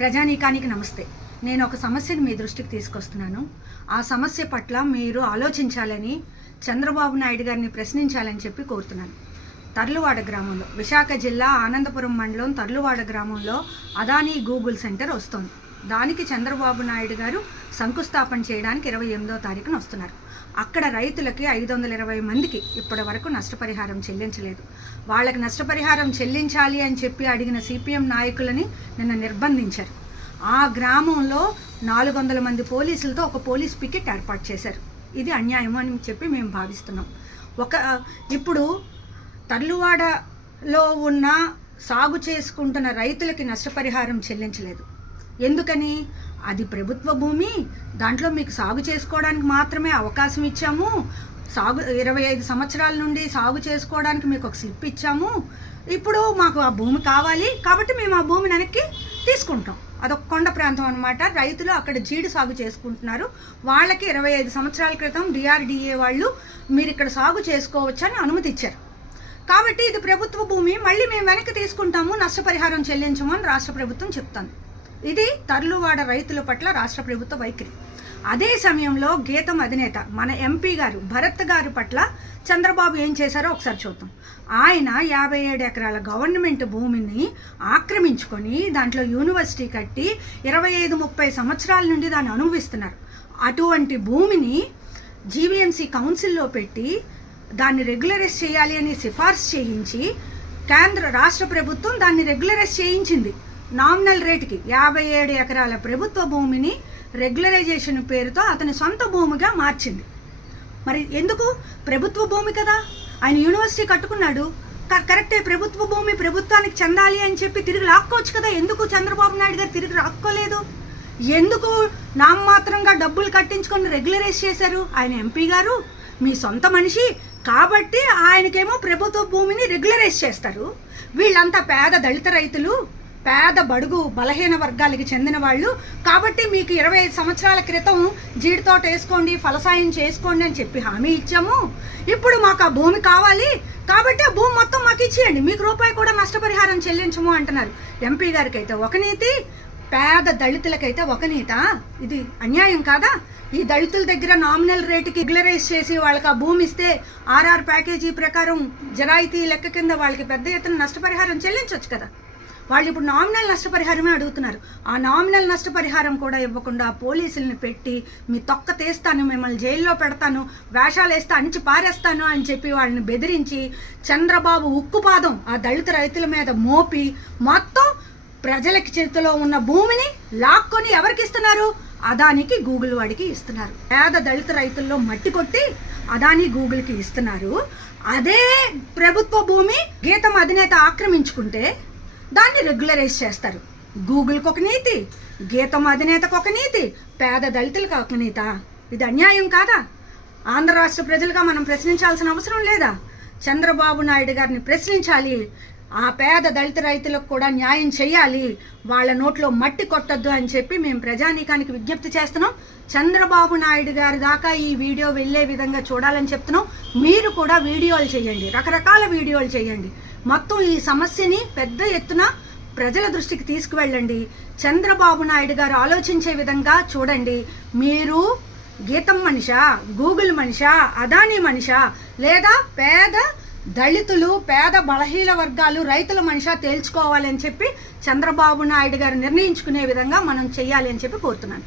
ప్రజానీకానికి నమస్తే. నేను ఒక సమస్యను మీ దృష్టికి తీసుకొస్తున్నాను. ఆ సమస్య పట్ల మీరు ఆలోచించాలని, చంద్రబాబు నాయుడు గారిని ప్రశ్నించాలని చెప్పి కోరుతున్నాను. తర్లువాడ గ్రామంలో, విశాఖ జిల్లా ఆనందపురం మండలం తర్లువాడ గ్రామంలో అదానీ గూగుల్ సెంటర్ వస్తుంది. దానికి చంద్రబాబు నాయుడు గారు శంకుస్థాపన చేయడానికి 28వ తారీఖున వస్తున్నారు. అక్కడ రైతులకి 520 మందికి ఇప్పటి వరకు నష్టపరిహారం చెల్లించలేదు. వాళ్ళకి నష్టపరిహారం చెల్లించాలి అని చెప్పి అడిగిన సిపిఎం నాయకులని నిన్న నిర్బంధించారు. ఆ గ్రామంలో 400 మంది పోలీసులతో ఒక పోలీస్ పికెట్ ఏర్పాటు చేశారు. ఇది అన్యాయం అని చెప్పి మేము భావిస్తున్నాం. ఇప్పుడు తర్లువాడలో ఉన్న సాగు చేసుకుంటున్న రైతులకి నష్టపరిహారం చెల్లించలేదు. ఎందుకని? అది ప్రభుత్వ భూమి, దాంట్లో మీకు సాగు చేసుకోవడానికి మాత్రమే అవకాశం ఇచ్చాము. 25 సంవత్సరాల నుండి సాగు చేసుకోవడానికి మీకు ఒక స్లిప్ ఇచ్చాము. ఇప్పుడు మాకు ఆ భూమి కావాలి కాబట్టి మేము ఆ భూమిని వెనక్కి తీసుకుంటాం. అదొక కొండ ప్రాంతం అనమాట. రైతులు అక్కడ జీడి సాగు చేసుకుంటున్నారు. వాళ్ళకి 25 సంవత్సరాల క్రితం డిఆర్డిఏ వాళ్ళు మీరు ఇక్కడ సాగు చేసుకోవచ్చని అనుమతి ఇచ్చారు. కాబట్టి ఇది ప్రభుత్వ భూమి, మళ్ళీ మేము వెనక్కి తీసుకుంటాము, నష్టపరిహారం చెల్లించమని రాష్ట్ర ప్రభుత్వం చెప్తాను. ఇది తర్లువాడ రైతుల పట్ల రాష్ట్ర ప్రభుత్వ వైఖరి. అదే సమయంలో గీతం అధినేత మన ఎంపీ గారు భరత్ గారి పట్ల చంద్రబాబు ఏం చేశారో ఒకసారి చూద్దాం. ఆయన 57 ఎకరాల గవర్నమెంట్ భూమిని ఆక్రమించుకొని దాంట్లో యూనివర్సిటీ కట్టి 25-30 సంవత్సరాల నుండి దాన్ని అనుభవిస్తున్నారు. అటువంటి భూమిని జీవీఎంసీ కౌన్సిల్లో పెట్టి దాన్ని రెగ్యులరైజ్ చేయాలి అని సిఫార్సు చేయించి రాష్ట్ర ప్రభుత్వం దాన్ని రెగ్యులరైజ్ చేయించింది. నామినల్ రేటుకి 57 ఎకరాల ప్రభుత్వ భూమిని రెగ్యులరైజేషన్ పేరుతో అతని సొంత భూమిగా మార్చింది. మరి ఎందుకు? ప్రభుత్వ భూమి కదా, ఆయన యూనివర్సిటీ కట్టుకున్నాడు, కరెక్టే. ప్రభుత్వ భూమి ప్రభుత్వానికి చెందాలి అని చెప్పి తిరిగి లాక్కోవచ్చు కదా. ఎందుకు చంద్రబాబు నాయుడు గారు తిరిగి లాక్కోలేదు? ఎందుకు నామమాత్రంగా డబ్బులు కట్టించుకొని రెగ్యులరైజ్ చేశారు? ఆయన ఎంపీ గారు, మీ సొంత మనిషి కాబట్టి ఆయనకేమో ప్రభుత్వ భూమిని రెగ్యులరైజ్ చేస్తారు. వీళ్ళంతా పేద దళిత రైతులు, పేద బడుగు బలహీన వర్గాలకి చెందిన వాళ్ళు కాబట్టి మీకు 25 సంవత్సరాల క్రితం జీడి తోట వేసుకోండి, ఫలసాయం చేసుకోండి అని చెప్పి హామీ ఇచ్చాము. ఇప్పుడు మాకు ఆ భూమి కావాలి కాబట్టి ఆ భూమి మొత్తం మాకు ఇచ్చేయండి, మీకు రూపాయి కూడా నష్టపరిహారం చెల్లించము అంటున్నారు. ఎంపీ గారికి అయితే ఒక నీతి, పేద దళితులకైతే ఒక నీత. ఇది అన్యాయం కాదా? ఈ దళితుల దగ్గర నామినల్ రేటుకి రెగ్యులరైజ్ చేసి వాళ్ళకి ఆ భూమి ఇస్తే ఆర్ఆర్ ప్యాకేజీ ప్రకారం జరాయితీ లెక్క కింద వాళ్ళకి పెద్ద ఎత్తున నష్టపరిహారం చెల్లించవచ్చు కదా. వాళ్ళు ఇప్పుడు నామినల్ నష్టపరిహారమే అడుగుతున్నారు. ఆ నామినల్ నష్టపరిహారం కూడా ఇవ్వకుండా పోలీసుల్ని పెట్టి మీ తొక్క తీస్తాను, మిమ్మల్ని జైల్లో పెడతాను, వేషాలు వేస్తా, అణిచి పారేస్తాను అని చెప్పి వాళ్ళని బెదిరించి చంద్రబాబు ఉక్కుపాదం ఆ దళిత రైతుల మీద మోపి మొత్తం ప్రజలకి చేతిలో ఉన్న భూమిని లాక్కొని ఎవరికి ఇస్తున్నారు? అదానికి గూగుల్ వాడికి ఇస్తున్నారు. పేద దళిత రైతుల్లో మట్టి కొట్టి అదానీ గూగుల్కి ఇస్తున్నారు. అదే ప్రభుత్వ భూమి గీతం అధినేత ఆక్రమించుకుంటే దాన్ని రెగ్యులరైజ్ చేస్తారు. గూగుల్కి ఒక నీతి, గీతం అధినేతకు ఒక నీతి, పేద దళితులకు ఒక నీత. ఇది అన్యాయం కాదా? ఆంధ్ర రాష్ట్ర ప్రజలుగా మనం ప్రశ్నించాల్సిన అవసరం లేదా? చంద్రబాబు నాయుడు గారిని ప్రశ్నించాలి. ఆ పేద దళిత రైతులకు కూడా న్యాయం చేయాలి, వాళ్ళ నోట్లో మట్టి కొట్టద్దు అని చెప్పి మేము ప్రజానీకానికి విజ్ఞప్తి చేస్తున్నాం. చంద్రబాబు నాయుడు గారి దాకా ఈ వీడియో వెళ్ళే విధంగా చూడాలని చెప్తున్నాం. మీరు కూడా వీడియోలు చేయండి, రకరకాల వీడియోలు చేయండి. మొత్తం ఈ సమస్యని పెద్ద ఎత్తున ప్రజల దృష్టికి తీసుకువెళ్ళండి. చంద్రబాబు నాయుడు గారు ఆలోచించే విధంగా చూడండి. మీరు గీతం మనిషా, గూగుల్ మనిషా, అదానీ మనిషా, లేదా పేద దళితులు, పేద బలహీన వర్గాలు, రైతుల మనిషా తేల్చుకోవాలి అని చెప్పి చంద్రబాబు నాయుడు గారు నిర్ణయించుకునే విధంగా మనం చెయ్యాలి అని చెప్పి కోరుతున్నాను.